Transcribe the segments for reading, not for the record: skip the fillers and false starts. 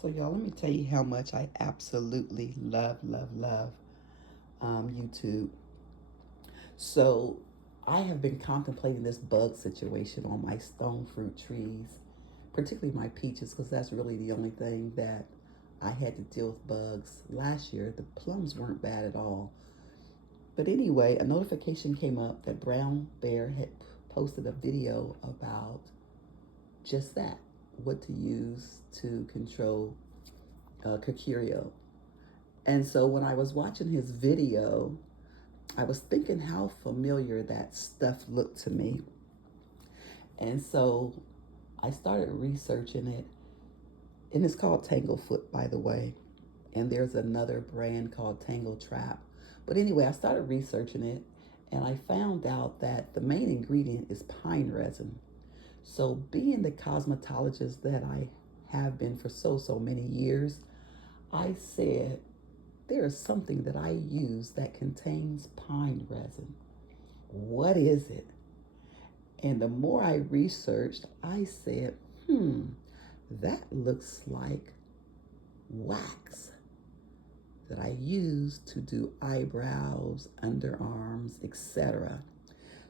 So y'all, let me tell you how much I absolutely love, YouTube. So I have been contemplating this bug situation on my stone fruit trees, particularly my peaches, because that's really the only thing that I had to deal with bugs last year. The plums weren't bad at all. But anyway, a notification came up that Brown Bear had posted a video about just that, what to use to control Mercurio. And so when I was watching his video, I was thinking how familiar that stuff looked to me. And so I started researching it. And it's called Tanglefoot, by the way. And there's another brand called Tangle Trap. But anyway, I started researching it and I found out that the main ingredient is pine resin. So, being the cosmetologist that I have been for so many years, I said, there is something that I use that contains pine resin. What is it? And the more I researched, I said, that looks like wax that I use to do eyebrows, underarms, etc.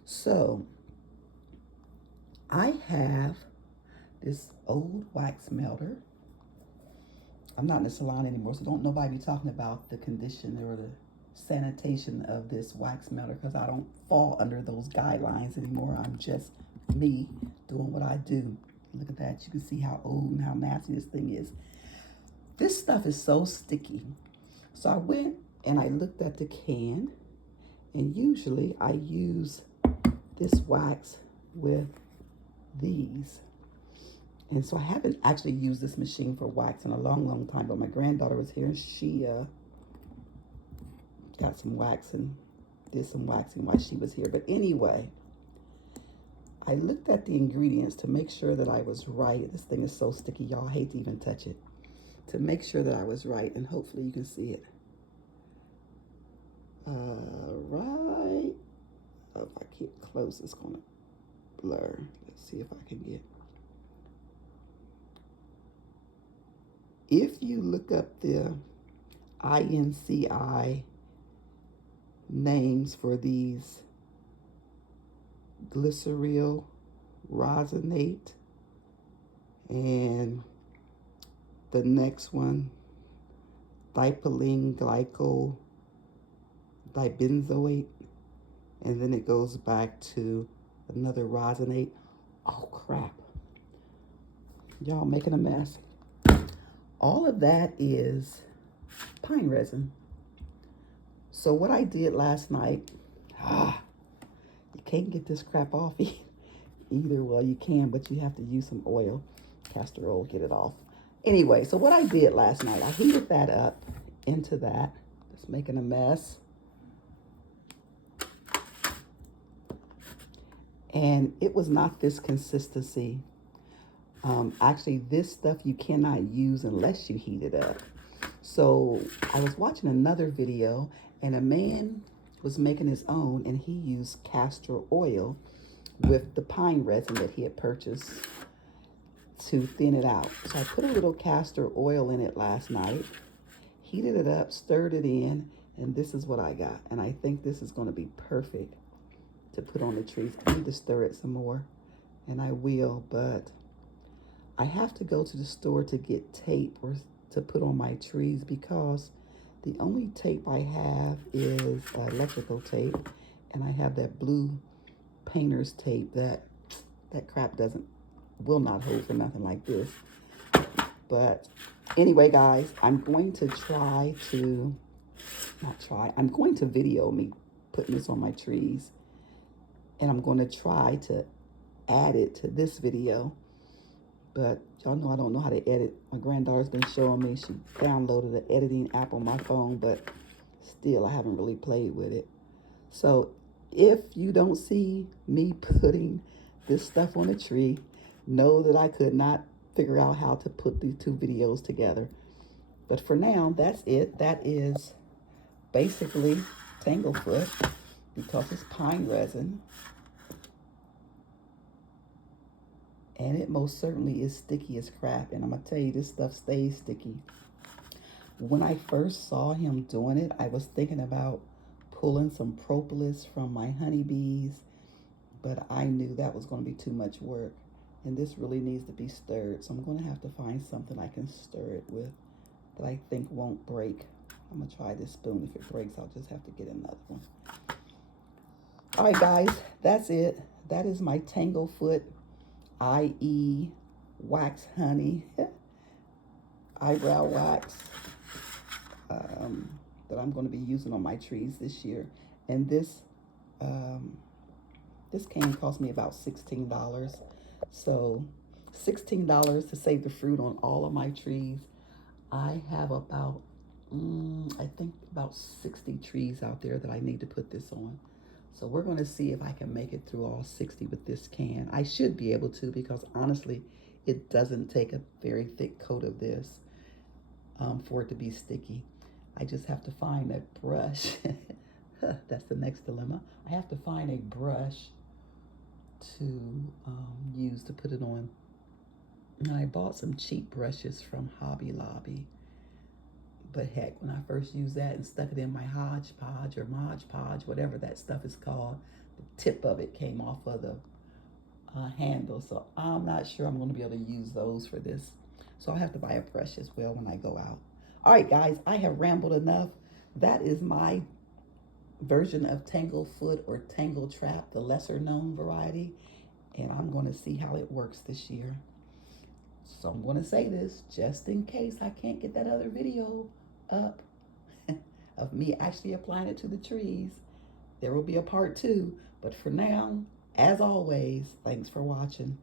So I have this old wax melter. I'm not in the salon anymore, so don't nobody be talking about the condition or the sanitation of this wax melter because I don't fall under those guidelines anymore. I'm just me doing what I do. Look at that. You can see how old and how nasty this thing is. This stuff is so sticky. So I went and I looked at the can, and usually I use this wax with these. And so I haven't actually used this machine for wax in a long time, but my granddaughter was here and she got some wax and did some waxing while she was here. But anyway, I looked at the ingredients to make sure that I was right. This thing is so sticky, y'all. I hate to even touch it. To make sure that I was right, and hopefully you can see it. Right. Oh, if I keep close, it's gonna blur. Let's see if I can get. If you look up the INCI names for these glyceryl rosinate and the next one, dipylene glycol dibenzoate, and then it goes back to another rosinate. Oh crap. Y'all making a mess. All of that is pine resin. So what I did last night, you can't get this crap off either. Well, you can, but you have to use some oil, castor oil, get it off. Anyway, so what I did last night, I heated that up into that. It's making a mess. And it was not this consistency. Actually, this stuff you cannot use unless you heat it up. So I was watching another video and a man was making his own and he used castor oil with the pine resin that he had purchased to thin it out. So I put a little castor oil in it last night, heated it up, stirred it in, and this is what I got. And I think this is going to be perfect to put on the trees. I need to stir it some more, and I will, but I have to go to the store to get tape or to put on my trees because the only tape I have is electrical tape, and I have that blue painter's tape that crap will not hold for nothing like this. But anyway, guys, I'm going to I'm going to video me putting this on my trees, and I'm going to try to add it to this video. But y'all know I don't know how to edit. My granddaughter's been showing me. She downloaded the editing app on my phone, but still I haven't really played with it. So if you don't see me putting this stuff on a tree, know that I could not figure out how to put these two videos together. But for now, that's it. That is basically Tanglefoot because it's pine resin. And it most certainly is sticky as crap. And I'm going to tell you, this stuff stays sticky. When I first saw him doing it, I was thinking about pulling some propolis from my honeybees, but I knew that was going to be too much work. And this really needs to be stirred. So I'm going to have to find something I can stir it with that I think won't break. I'm going to try this spoon. If it breaks, I'll just have to get another one. All right, guys, that's it. That is my Tanglefoot IE wax honey eyebrow wax that I'm going to be using on my trees this year. And this can cost me about $16. So $16 to save the fruit on all of my trees. I have about, I think about 60 trees out there that I need to put this on. So we're going to see if I can make it through all 60 with this can. I should be able to, because honestly, it doesn't take a very thick coat of this for it to be sticky. I just have to find a brush. That's the next dilemma. I have to find a brush to use to put it on. And I bought some cheap brushes from Hobby Lobby. But heck, when I first used that and stuck it in my hodgepodge or Mod Podge, whatever that stuff is called, the tip of it came off of the handle. So I'm not sure I'm going to be able to use those for this. So I'll have to buy a brush as well when I go out. All right, guys, I have rambled enough. That is my version of Tanglefoot or Tangle Trap, the lesser known variety. And I'm going to see how it works this year. So I'm going to say this just in case I can't get that other video up of me actually applying it to the trees. There will be a part 2. But for now, as always, thanks for watching.